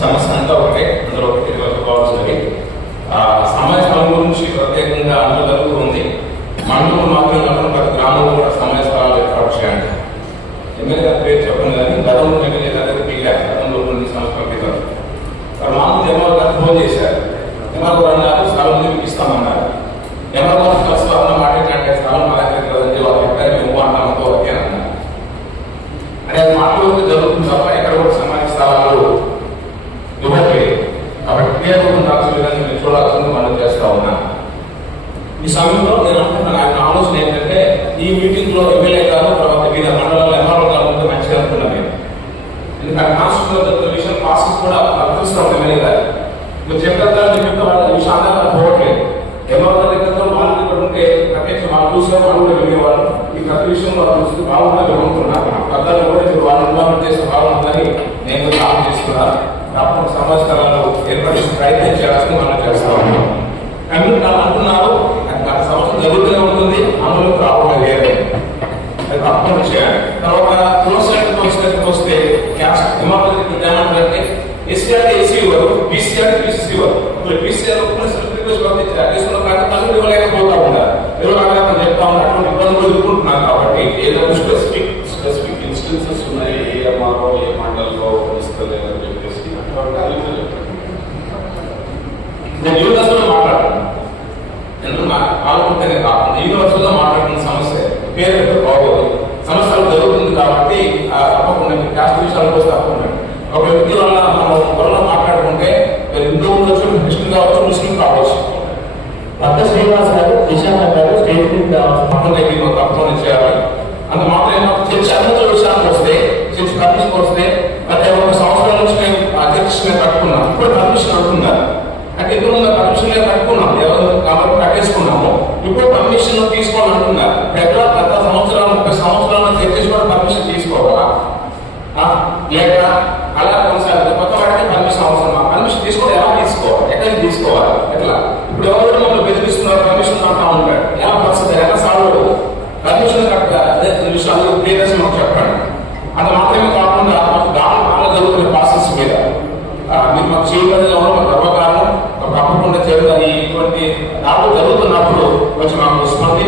సమస్య అంతా ఒకటే అందులో ఒకటి కావాల్సినవి సమాజ స్థలం గురించి ప్రత్యేకంగా అందులో జరుగుతుంది మండలం మాత్రం కాకుండా ప్రతి గ్రామంలో కూడా సమాజ స్థలాలు ఏర్పాటు చేయండి. ఎమ్మెల్యే గారి పేరు చెప్పండి కానీ గతంలో ఎమ్మెల్యే గారి దగ్గరికి వెళ్ళారు గతంలో కొన్ని సంవత్సరాల క్రితం మరి మామూలు జగన్ గారు ఫోన్ చేశారు జగన్ గారు అన్నారు స్థలం మీకు ఇస్తామన్నారు జగన్ గారు కలిసి అన్న మాట ఏంటంటే స్థలం మా దగ్గర కదండి వాళ్ళు చెప్పారు మేము అంటామంతో ఒకే అన్నారు అనే అది మాటలు జరుగుతుంది తప్ప ఎక్కడ కూడా సమాజ స్థలాలు ఇవ్వట్లేదు కాబట్టి క్లియర్ ఉండాల్సిన విధంగా నేను చూడాల్సింది మనం చేస్తా ఉన్నా ఈ సమయంలో నేను అనుకుంటున్నా ఆయన ఆలోచన ఏంటంటే ఈ మీటింగ్లో ఎమ్మెల్యే గారు తర్వాత వివిధ మండలాల ఎంఆర్ఓ గారు ఉంటే మంచిగా అనుకున్నాను నేను. ఎందుకంటే కాన్స్టిట్యూషన్ జరుగుతున్న విషయం ప్రాసెస్ కూడా అర్థిస్తాం ఎమ్మెల్యే గారు. మీరు చెప్పారు కదా చెప్తే వాళ్ళ విషయం పోవట్లేదు ఎంఆర్ఓ గారి దగ్గర వాళ్ళు ఇక్కడ ఉంటే ప్రత్యక్ష వాళ్ళు చూసే వాళ్ళు కూడా వినేవాళ్ళు ఈ ప్రతి విషయంలో వాళ్ళు చూస్తే బాగుందని అనుకుంటున్నాను అర్థాలు కూడా వాళ్ళు ఇన్వాల్వ్ చేస్తే బాగుంటుందని నేను కూడా ఆలోచన చేస్తున్నాను తప్పకుండా సంవత్సరాలు ఏర్పడిన ప్రయత్నం చేయాల్సింది మనం చేస్తా ఉన్నాం కానీ వాళ్ళు అంటున్నారు అది గత సంవత్సరం జరుగుతూనే ఉంటుంది అమలు రావడం లేదు అది తప్పకుండా చేయాలి తర్వాత కులసైన్కి వస్తే క్యాస్ట్ హిమాలయ ఏమంటారంటే ఎస్సీ అంటే ఎస్సీ ఇవ్వరు బీసీ అంటే బీసీ ఇవ్వరు ఇప్పుడు బీసీ రిక్వెస్ట్ పంపించారు. తీసుకున్న కార్యక్రమాలు తల్లి ఇవ్వలేకపోతా ఉన్నారు. ఇవ్వలేకపోతే చెప్తా ఉన్నారు. అటువంటి ఇబ్బందులు ఎదుర్కొంటున్నారు కాబట్టి ఏదో స్పెసిఫిక్ స్పెసిఫిక్ ఇన్స్టెన్సెస్ ఉన్నాయి. ఏ ఎంఆర్ఓ ఏ మండలంలో ఇస్తలేదని చెప్పేసి అటువంటి అది నేను యూనివర్సిటీలో మాట్లాడాను నేను మా పాల్గొంటేనే కాకుండా యూనివర్సిటీలో మాట్లాడుతున్న సమస్య పేరు బాగోదు సమస్యలు జరుగుతుంది కాబట్టి ఆ, తప్పకుండా మీరు కాస్ట్ విషయాలకు వస్తే తప్పకుండా ఒక వ్యక్తి వల్ల మనం ఒకరిలో మాట్లాడుకుంటే మీరు హిందూ ఉండొచ్చు క్రిస్టియన్ కావచ్చు ముస్లిం కావచ్చు పక్క శ్రీనివాస్ గారు నిశాంత్ గారు స్టేట్ ఫీల్డ్ పక్కన దగ్గర తప్పకుండా చేయాలి అంత మాత్రం చర్చ అనుమతుల విషయానికి వస్తే చర్చ పర్మిషన్ వస్తే గత ఒక సంవత్సరాల నుంచి మేము అధ్యక్షులు కట్టుకున్నాం ఇప్పుడు పర్మిషన్ అంటున్నారు అంటే ఇందులో ఉన్న పర్మిషన్ కట్టుకున్నాం ఎవరు కాబట్టి ఇప్పుడు పర్మిషన్ తీసుకోవాలి అంటున్నారు ఎట్లా గత సంవత్సరాలు ముప్పై సంవత్సరాలు చర్చ కూడా పర్మిషన్ తీసుకోవాలా? లేక అలా కొనసాగుతుంది కొత్త వాడికి పర్మిషన్ అవసరమా? పర్మిషన్ తీసుకోవాలి ఎలా తీసుకోవాలి? ఎక్కడి తీసుకోవాలి? ఎట్లా? ఇప్పుడు ఎవరు మమ్మల్ని బెదిరిస్తున్నారు పర్మిషన్ అంటా ఉంటాడు ఎలా పరిస్థితి? ఎలా సాల్వ్? పర్మిషన్ కట్ట అదే విషయాలు క్లియర్స్ మాకు చెప్పండి. అంత మాత్రమే కాకుండా మాకు దాని వల్ల జరుగుతున్న ప్రాసెస్ మీద. మీరు మాకు చేయబడిన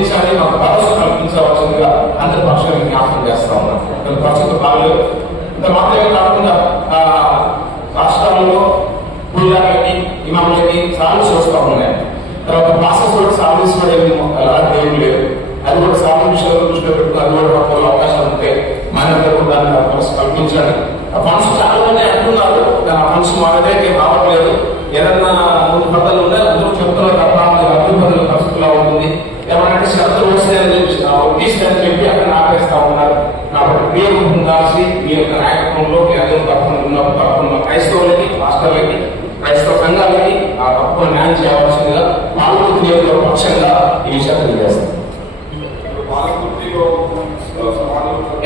మాకు మాకు భరోసా కల్పించవలసిందిగా అందరి పక్షాన్ని జ్ఞాపకం చేస్తా ఉన్నాం. ప్రస్తుత పరిస్థితులు ఇంత మాత్రమే కాకుండా ఆ, రాష్ట్రాల్లో పూజాలకి ఇమాములకి సాల్వ్స్ వస్తూ ఉన్నాయి తర్వాత ప్రాసెస్ కూడా సాల్వ్స్ కూడా అలాంటి ఏం లేదు. అది కూడా సాల్వ్ విషయాలు దృష్టిలో పెట్టుకుని అది కూడా మాకు అవకాశాలు ఉంటే మనందరూ దాన్ని అవకాశం కల్పించాలి. ఆ ఫండ్స్ చాలా మంది అంటున్నారు కానీ ఆ ఫండ్స్ మా దగ్గరికి రావట్లేదు తీసుకొని చెప్పి అక్కడ ఆపేస్తా ఉన్నారు. కాబట్టి మీరు ఉండాల్సి మీ యొక్క నాయకత్వంలో మీ అందరూ తప్పకుండా ఉన్నప్పుడు తప్పకుండా క్రైస్తవులకి మాస్టర్లకి క్రైస్తవ సంఘాలకి ఆ తప్పకుండా న్యాయం చేయవలసిందిగా పాల్గొంటు యొక్క పక్షంగా ఈ విషయం తెలియజేస్తాం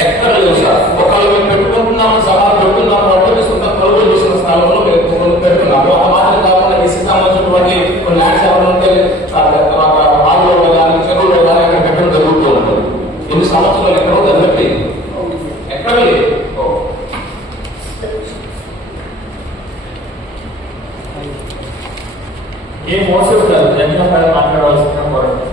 ఎక్కడ లేదు సార్. ఒకళ్ళు మేము పెట్టుకుంటున్నాము సవాలు పెట్టుకున్నాము అంటే సొంత కొనుగోలు చేసిన స్థలంలో మేము ఏ మోసెస్ గారు జరిగిన పైన మాట్లాడవలసిన కోరండి